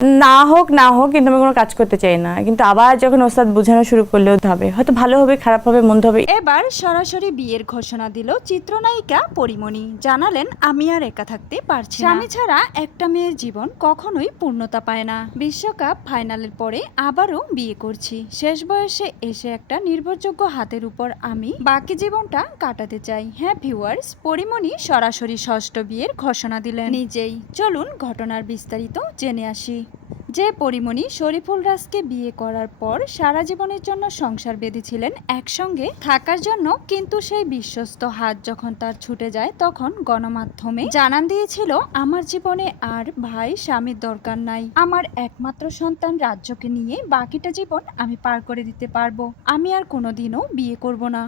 না হোক না হোক, কিন্তু আমি কোনো কাজ করতে চাই না। কিন্তু আবার যখন ওস্তাদ বোঝানো শুরু করলেও হবে, হয়তো ভালো হবে, খারাপ হবে, মন্দ হবে। এবার সরাসরি বিয়ের ঘোষণা দিল চিত্রনায়িকা পরিমণি। জানালেন, আমি আর একা থাকতে পারছি না। স্বামী ছাড়া একটা মেয়ের জীবন কখনোই পূর্ণতা পায় না। বিশ্বকাপ ফাইনালের পরে আবারও বিয়ে করছি। শেষ বয়সে এসে একটা নির্ভরযোগ্য হাতের উপর আমি বাকি জীবনটা কাটাতে চাই। হ্যাঁ ভিউয়ার্স, পরিমণি সরাসরি ষষ্ঠ বিয়ের ঘোষণা দিলেন নিজেই। চলুন ঘটনার বিস্তারিত জেনে আসি। যে পরিমণি শরীফুল রাজকে বিয়ে করার পর সারা জীবনের জন্য সংসার বেঁধেছিলেন একসঙ্গে থাকার জন্য, কিন্তু সেই বিশ্বস্ত হাত যখন তার ছুটে যায় তখন গণমাধ্যমে জানান দিয়েছিল, আমার জীবনে আর ভাই স্বামীর দরকার নাই। আমার একমাত্র সন্তান রাজ্যকে নিয়ে বাকিটা জীবন আমি পার করে দিতে পারবো। আমি আর কোনোদিনও বিয়ে করব না।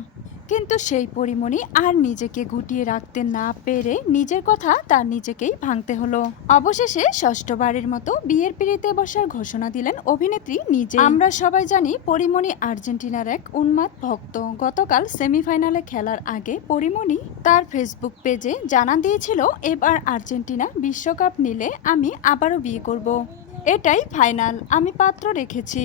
কিন্তু সেই পরিমণি আর নিজেকে গুটিয়ে রাখতে না পেরে নিজের কথা তার নিজেকেই ভাঙতে হলো। অবশেষে ষষ্ঠবারের মতো বিয়ের পিঁড়িতে বসার ঘোষণা দিলেন অভিনেত্রী নিজে। আমরা সবাই জানি পরিমণি আর্জেন্টিনার এক উন্মাদ ভক্ত। গতকাল সেমিফাইনালে খেলার আগে পরিমণি তার ফেসবুক পেজে জানান দিয়েছিল, এবার আর্জেন্টিনা বিশ্বকাপ নিলে আমি আবারও বিয়ে করব। এটাই ফাইনাল, আমি পাত্র রেখেছি।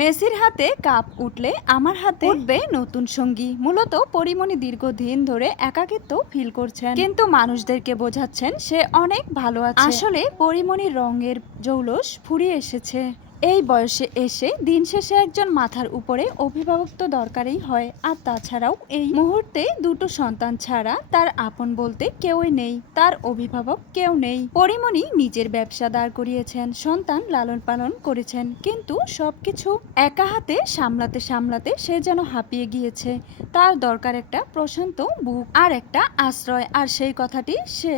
মেসির হাতে কাপ উঠলে আমার হাতে উঠবে নতুন সঙ্গী। মূলত পরিমণি দীর্ঘদিন ধরে একাকিত্ব ফিল করছেন, কিন্তু মানুষদেরকে বোঝাচ্ছেন সে অনেক ভালো আছে। আসলে পরিমণির রঙের জৌলস ফুরিয়ে এসেছে। এই বয়সে এসে দিন শেষে একজন মাথার উপরে অভিভাবক তো দরকারই হয়। আর তাছাড়াও এই মুহূর্তে দুটো সন্তান ছাড়া তার আপন বলতে কেউই নেই, তার অভিভাবক কেউ নেই। পরিমণি নিজের ব্যবসা দাঁড় করিয়েছেন, সন্তান লালন পালন করেছেন, কিন্তু সবকিছু একা হাতে সামলাতে সামলাতে সে যেন হাঁপিয়ে গিয়েছে। তার দরকার একটা প্রশান্ত বুক আর একটা আশ্রয়। আর সেই কথাটি সে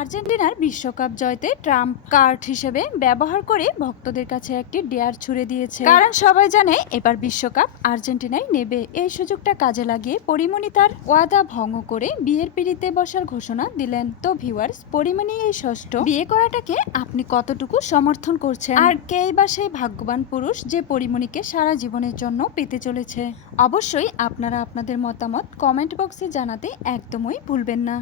আর্জেন্টিনার বিশ্বকাপ জয়তে ট্রাম্প কার্ড হিসেবে ব্যবহার করে ভক্তদের কাছে একটি ডেয়ার ছুড়ে দিয়েছে। কারণ সবাই জানে এবার বিশ্বকাপ আর্জেন্টিনাই নেবে। এই সুযোগটা কাজে লাগিয়ে পরিমণি তার ওয়াদা ভঙ্গ করে বিয়ের পিঁড়িতে বসার ঘোষণা দিলেন। তো ভিউয়ার্স, পরিমণি এই ষষ্ঠ বিয়ে করাটাকে আপনি কতটুকু সমর্থন করছেন? আর কেই বা সেই ভাগ্যবান পুরুষ যে পরিমণিকে সারা জীবনের জন্য পেতে চলেছে? অবশ্যই আপনারা আপনাদের মতামত কমেন্ট বক্সে জানাতে একদমই ভুলবেন না।